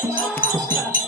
para todos.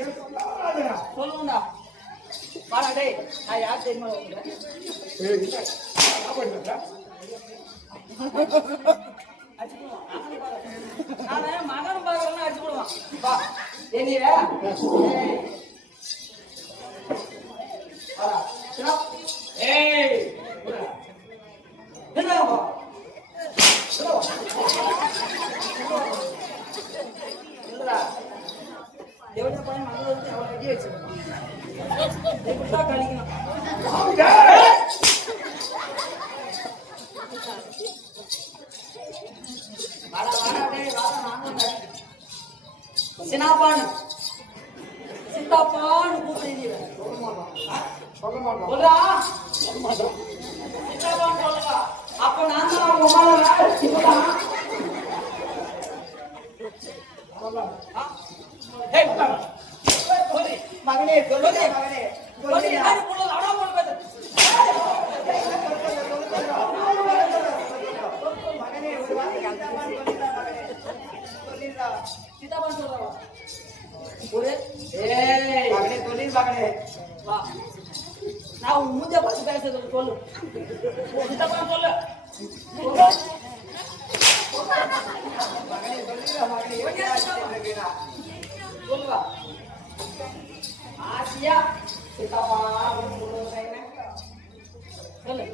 சொல்லுங்கடா. வாடா டேய் நான் யார் தெரியுமா உங்களுக்கு? நானே மகன் பார்க்கறேன்னு அடிச்சு போடுவான் வா என்னைய. ஏய். என்ன வா இல்லடா எவ்வளவு பையன் மகன் வந்து அவளை அடி வச்சிருக்கான் சித்தாப்பான்னு கூப்பிடுறீங்க சொல்றா சித்தாப்பான்னு சொல்லுங்க அப்ப நான் தான் அவங்க அம்மாவை இப்பதான் ஆ? ஏய், உட்காரு. சொல்லு. மகனே சொல்லுங்க மகனே சொல்லு, யாரு பொண்ணு? அவனா பொண்ணு பேசு. மகனே ஒரு வார்த்தை சித்தாப்பான்னு சொல்லிடுறா மகனே சொல்லிடுறா சித்தாப்பான்னு சொல்றா. ஒரு ஏய் மகனே சொல்லிடு மகனே வா. நான் உன் மூஞ்ச பார்த்து பேசுறது சொல்லு. சித்தப்பான்னு சொல்லு. சொல்லு. மகனே சொல்லிடுறா மகனே எப்படி ஆச்சுன்னா சொல்லுவா ஆசியா சித்தப்பா அப்படின்னு சொல்லுவாங்க என்ன? சொல்லு.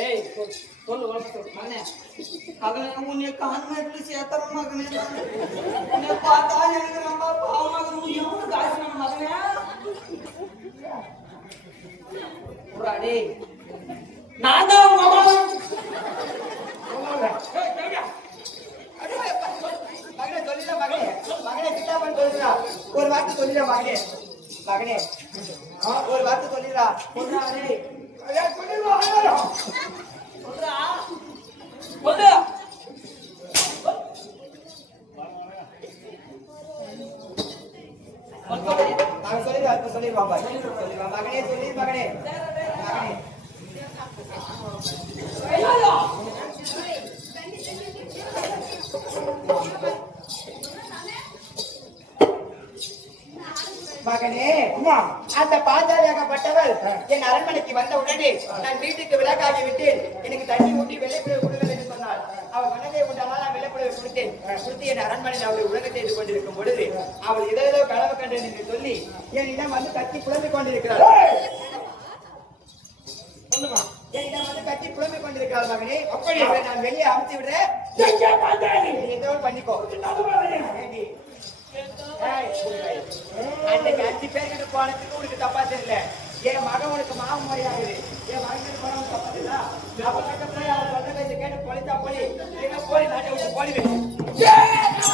ஏய் சொல் சொல்லு. உனக்கு சொல்லு மகனே மகனே உன்னை கான்வென்ட்ல சேர்த்தற மகனே உன்னை பார்த்தா எனக்கு ரொம்ப பாவமாக முடியும் காசு மகனே? புறா நான் தான் ஒரு வார்த்தை சொல்லிடுறா மகனே. மகனே. ஒரு வார்த்தை சொல்லிடுறா புறா டேய் சொல்லிடுவா சொல்றா சொல்லு நான் சொல்லிடுவா இப்ப சொல்லிடுவா பாய் சொல்லிடுவா மகனே சொல்லிடு மகனே மகனே அந்த என் அரண்மனைக்கு வந்த உடனே நான் வீட்டுக்கு விளக்காகி விட்டேன் எனக்கு தண்ணி ஊட்டி வெளியே கொடுங்கள் அவள் மனதை உண்டானால் நான் வெள்ளைப்புழு கொடுத்தேன். கொடுத்து என் அரண்மனையில் அவள் உலக செய்து கொண்டிருக்கும் பொழுது அவள் ஏதோ ஏதோ கனவு கண்டேன் என்று சொல்லி என்னிடம் வந்து கத்தி புலம்பிக் கொண்டிருக்கிறாள். சொல்லுமா? என்னிடம் வந்து கத்தி புலம்பிக் கொண்டிருக்கிறாள் மகனே. அப்படி நான் வெளியே அமுத்தி விடுறேன். ஏதோ பண்ணிக்கோ. அன்னைக்கு அஞ்சு பேர்கிட்ட போனதுக்கு உனக்கு தப்பா தெரியல. என் மகன் உனக்கு மாவு மாதிரி என் மகன் போன உனக்கு தப்பா தெரியல அப்ப பக்கத்துல அவன் சொல்ற பேச்சு கேட்டு பொழித்தா போலி. என்ன போலி நாட்டை விட்டு போடுவேன்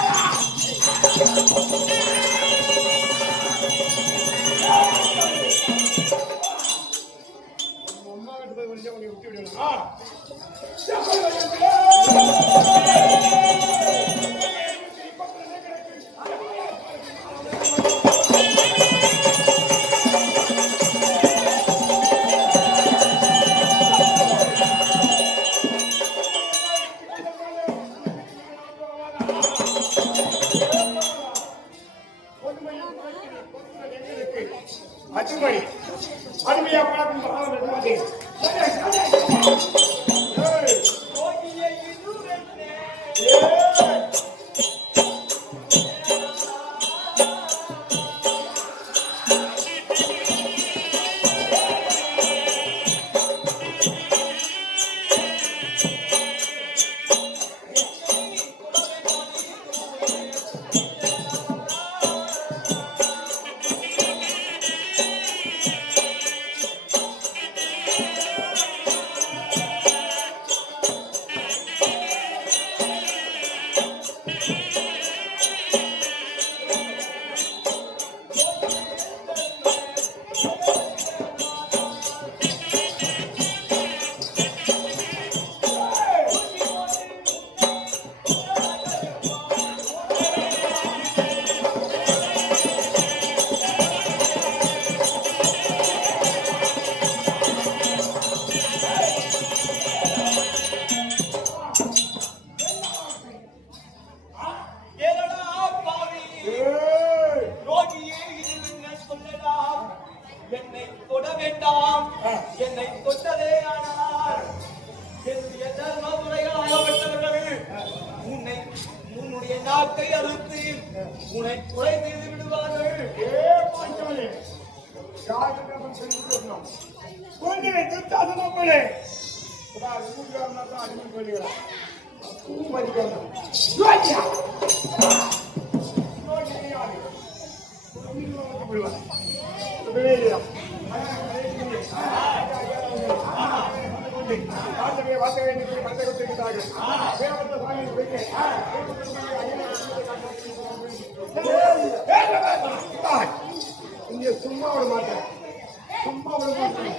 இங்க சும்மா விட மாட்டேன். சும்மா விட மாட்டேன்.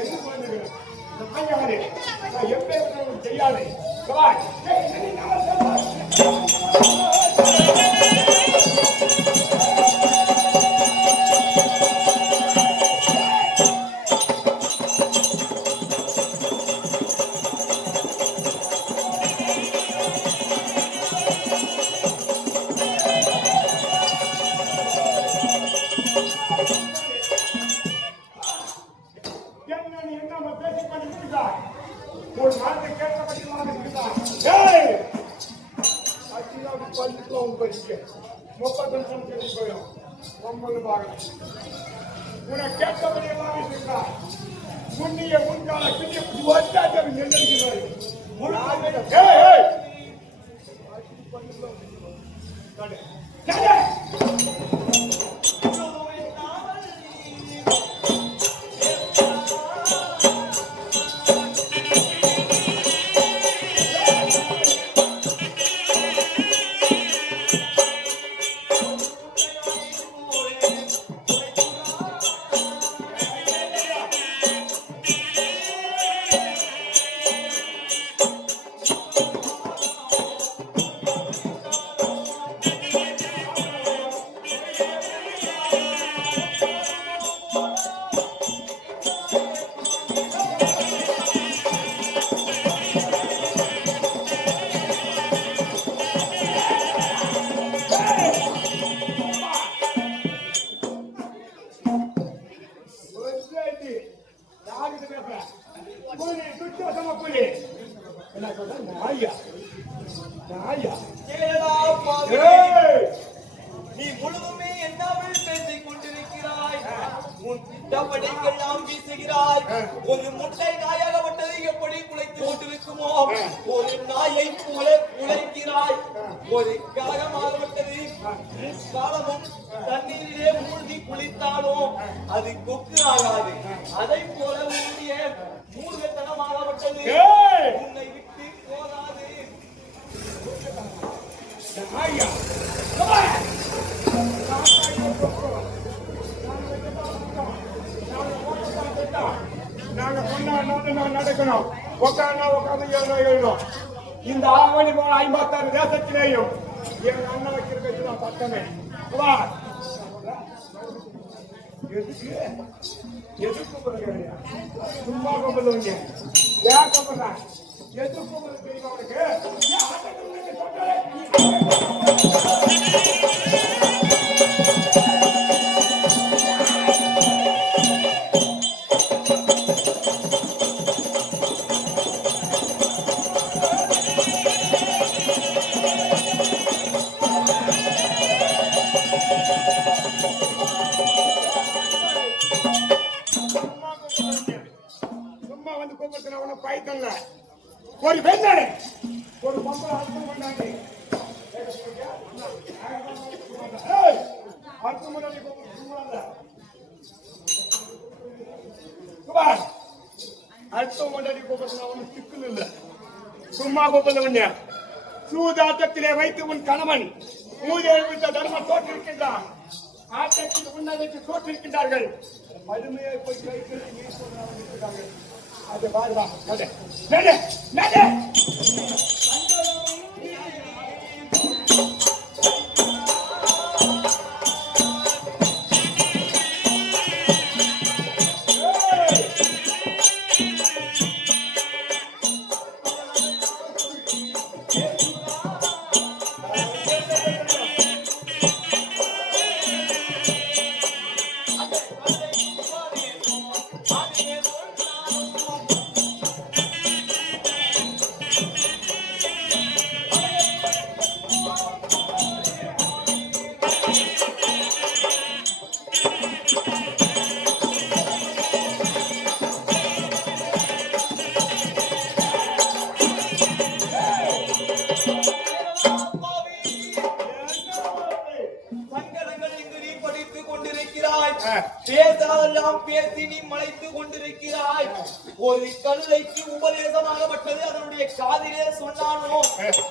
என்ன பண்ணுறேன் நான் எப்பேர் தெரியாது. இப்போது பார்க்கலாம் உனக்கு கேட்கப்படியமாக இருக்கிறார் புண்ணிய முன்கால புண்ணிய வந்தாட்டம் நிர்ணயிக்கிறார் Got it. காலமும் தண்ணீரிலே மூழ்கி குளித்தாலும் அது கொக்கு ஆகாது. அதை போல உன்னுடைய மூழ்கத்தனமாகப்பட்டது. உன்னை விட்டு போகாது. நடக்கணும் உட்காந்து உட்காந்து எழுதணும் இந்த ஆவணி ஐம்பத்தாறு தேசத்திலேயும் என் அண்ணன் வைக்கிறதுக்கு பக்கமே எதுக்கு எதுக்கு கூப்பிடுறீங்க சும்மா கூப்பிடுவீங்க ஏன் எதுக்கு கூப்பிடுறது அர்த்தம் பண்ணாங்க குமார் அவனுக்கு சிக்கல் இல்ல. சும்மா கூப்பிட சூதாட்டத்திலே வைத்து உன் கணவன் மூதேவித்த தர்மம் தோற்றிருக்கின்றான் ஆட்டத்தில் உன்னதைக்கு தோற்றிருக்கின்றார்கள் வலிமையை போய் கைக்கிறது நீ சொல்றாங்க அது பாதுகாப்பு பேசாதெல்லாம் பேசி நீ மலைத்து கொண்டிருக்கிறாய். ஒரு கழுதைக்கு உபதேசமாகப்பட்டது அதனுடைய காதிலே சொன்னானோ?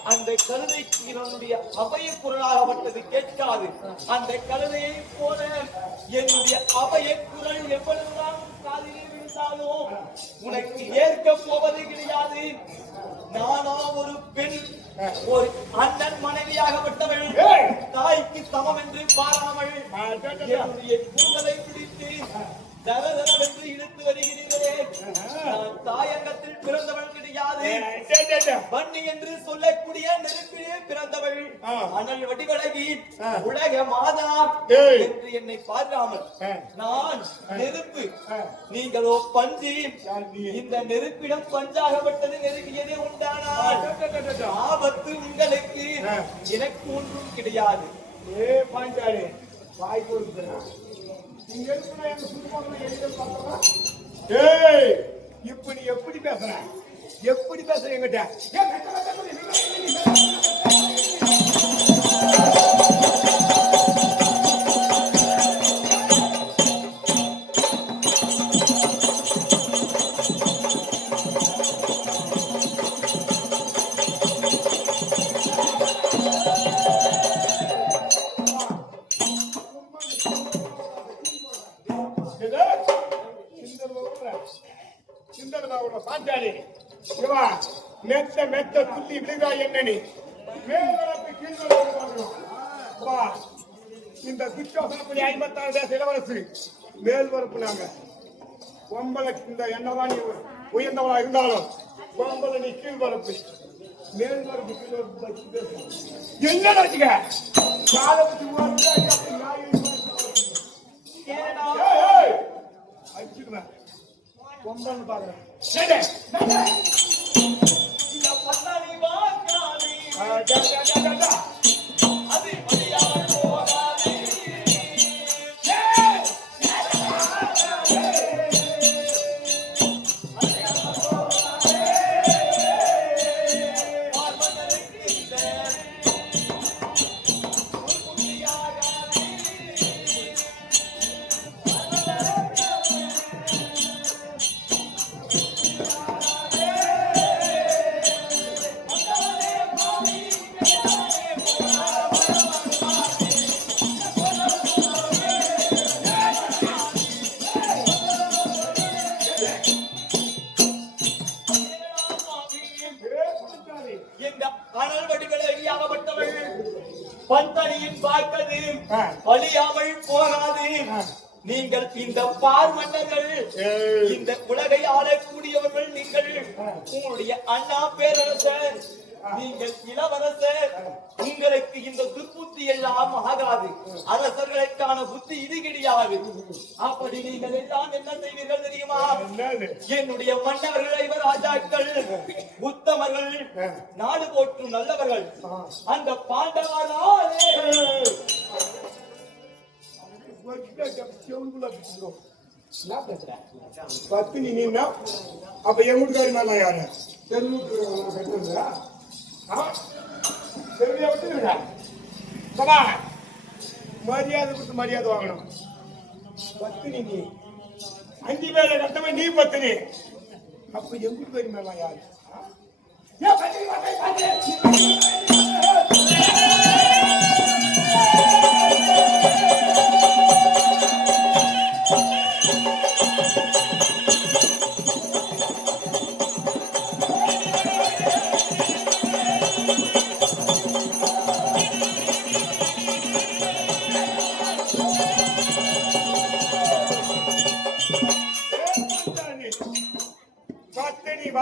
அந்த கழுதைக்கு என்னுடைய அபய குரலாகப்பட்டது கேட்காது. அந்த கழுதையை போல என்னுடைய அபய குரல் எவ்வளவுதான் காதிலே விழுந்தாலும் உனக்கு ஏற்க போவது கிடையாது. நானா ஒரு பெண் ஒரு அண்ணன் மனைவியாகப்பட்டவள்! தாய்க்கு சமம் என்று பாராமல் என்னுடைய கூந்தலை பிடித்து தரதரவென்று இழுத்து வருகிறீர்களே வன்னி என்று சொல்லக்கூடிய நெருப்பிலே பிறந்தவள் ஆ. அனல் வடிவழகி. உலக மாதா. என்று என்னை பார்க்காமல் ஆ. நான் நெருப்பு. நீங்களோ பஞ்சு? இந்த நெருப்பிடம் பஞ்சாகப்பட்டது நெருங்கியதே உண்டானால் ஆபத்து உங்களுக்கு. எனக்கு ஒன்றும் கிடையாது ஏ பாஞ்சாலி வாய் கொடுக்குறா நீங்க எதுக்குன்னா எங்க சுத்தமாக எழுத பார்த்தோமா ஏய் இப்ப நீ எப்படி பேசுற எப்படி பேசுறேன் என்கிட்ட? மேல்வரப்பு நாங்க பொம்பளை இந்த என்னவா நீ உயர்ந்தவளா இருந்தாலும் பொம்பளை நீ கீழ்வரப்பு மேல்வரப்பு கீழ்வரப்பு பத்தி பேசு. என்ன நினைச்சுக்க காலை வச்சு ஓடுறா, அப்படி நாய் ஏனடா? ஏய், ஏய். அடிச்சுக்குவேன். பொம்பளைன்னு பாக்குறேன். இந்த பார் மன்னர்கள். இந்த உலகை ஆளக்கூடியவர்கள் நீங்கள். உங்களுடைய அண்ணா பேரரசர். நீங்கள் இளவரசர். உங்களுக்கு இந்த துர்புத்தி எல்லாம் ஆகாது. அரசர்களுக்கான புத்தி இது கிடையாது. அப்படி நீங்கள் எல்லாம் என்ன செய்வீர்கள் தெரியுமா? என்னுடைய மன்னர்கள் ராஜாக்கள். உத்தமர்கள். நாடு போற்றும் நல்லவர்கள். அந்த பாண்டவராலே. ஏய். ஒற்றை என்ன பேசுற பத்து நீ நின்னா அப்ப என் வீட்டுக்காரி மேல யாரு? தெரு வீட்டு கட்டுறதா தெருவியா விட்டுருங்க சபா மரியாதை கொடுத்து மரியாதை வாங்கணும். பத்தினி நீ அஞ்சு பேரை கட்டமே நீ பத்தினி அப்ப என் வீட்டுக்காரி மேல யாரு? ஆ? ஏன் பத்தினி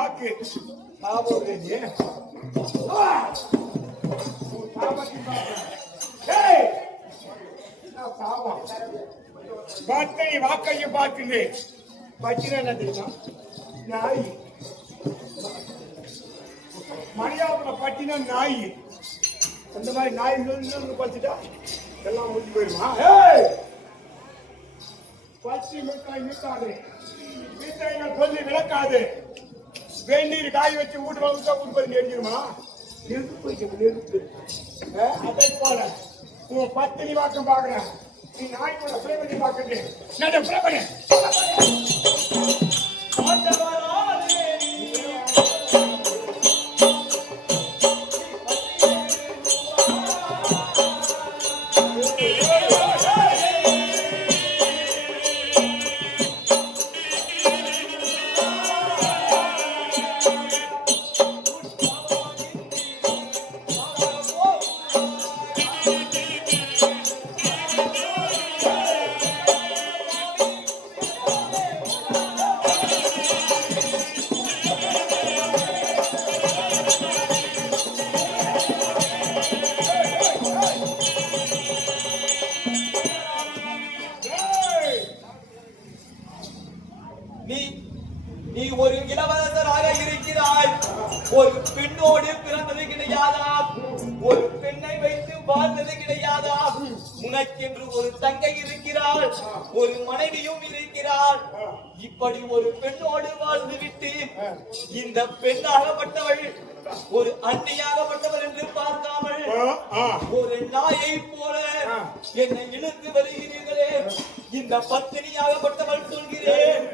பத்தினி, பத்தினி? வாக்கையும் பார்க்குது பச்சினா என்ன தெரியுமா நாய் பட்டினா நாய் அந்த மாதிரி நாய் பார்த்துட்டா எல்லாம் முடிஞ்சு போயிருமா ஏய் பச்சை மிட்டாய் மிட்டாது மிட்டாய்கள் சொல்லி விளக்காது வெந்நீர் காய வச்சு வீட்டுல விட்டா உற்பத்தி நெருங்கிருமா? நெருப்பு போயிட்டு நெருப்பு. ஆ, அதை போல உன் பத்தினி வாக்கம் பாக்குறேன் நீ நாய் கூட பிளே பண்ணி பாக்குறது நான் பிளே ஒரு அன்னையாகப்பட்டவள் என்று பார்க்காமல். ஒரு நாயை போல என்னை இழுத்து வருகிறீர்களே. இந்த பத்தினியாகப்பட்டவள் சொல்கிறேன்?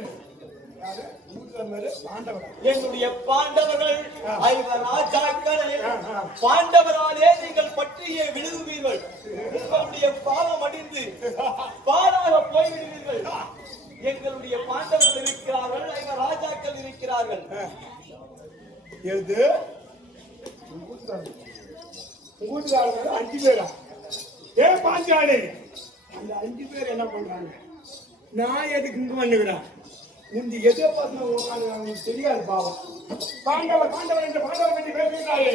என்னுடைய பாண்டவர்கள் ஐவர் ராஜாக்களை பாண்டவராலே நீங்கள் பற்றியே விழுகுவீர்கள். உங்களுடைய பாவம் அடிந்து பாலாக போய்விடுவீர்கள். எங்களுடைய பாண்டவர்கள் இருக்கிறார்கள் ஐவர் ராஜாக்கள் இருக்கிறார்கள். எது? வீட்டுக்காரங்க. அஞ்சு பேரா? ஏ பாஞ்சாலி அந்த அஞ்சு பேர் என்ன பண்றாங்க? நான் எதுக்கு இங்க வந்துக்கிறேன்? முந்தி எதோ பார்த்து உட்காந்து தெரியாது பாவம். பாண்டவர் பாண்டவர் என்று பாண்டவர் என்று பேசுகிறாரே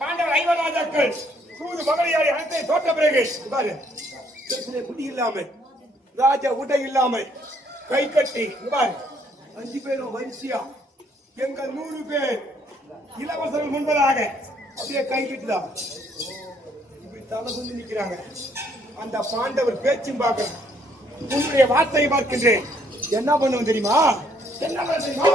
பாண்டவர் ஐவராஜாக்கள். தூது மகளியாரி அனைத்தை தோற்ற பிறகு பாரு பிரச்சனை குடி இல்லாமல் ராஜா உடை இல்லாமல் கை கட்டி இங்க பாரு அஞ்சு பேரும் வரிசையா? எங்க நூறு பேர். இளவரசர்கள் முன்பதாக அப்படியே கை கட்டுதான் இப்படி தலை குந்து நிற்கிறாங்க. அந்த பாண்டவர் பேச்சும் பார்க்கிறேன் உன்னுடைய வார்த்தையை பார்க்கின்றேன். என்ன பண்ணுவோம் தெரியுமா? என்ன பண்ண தெரியுமா?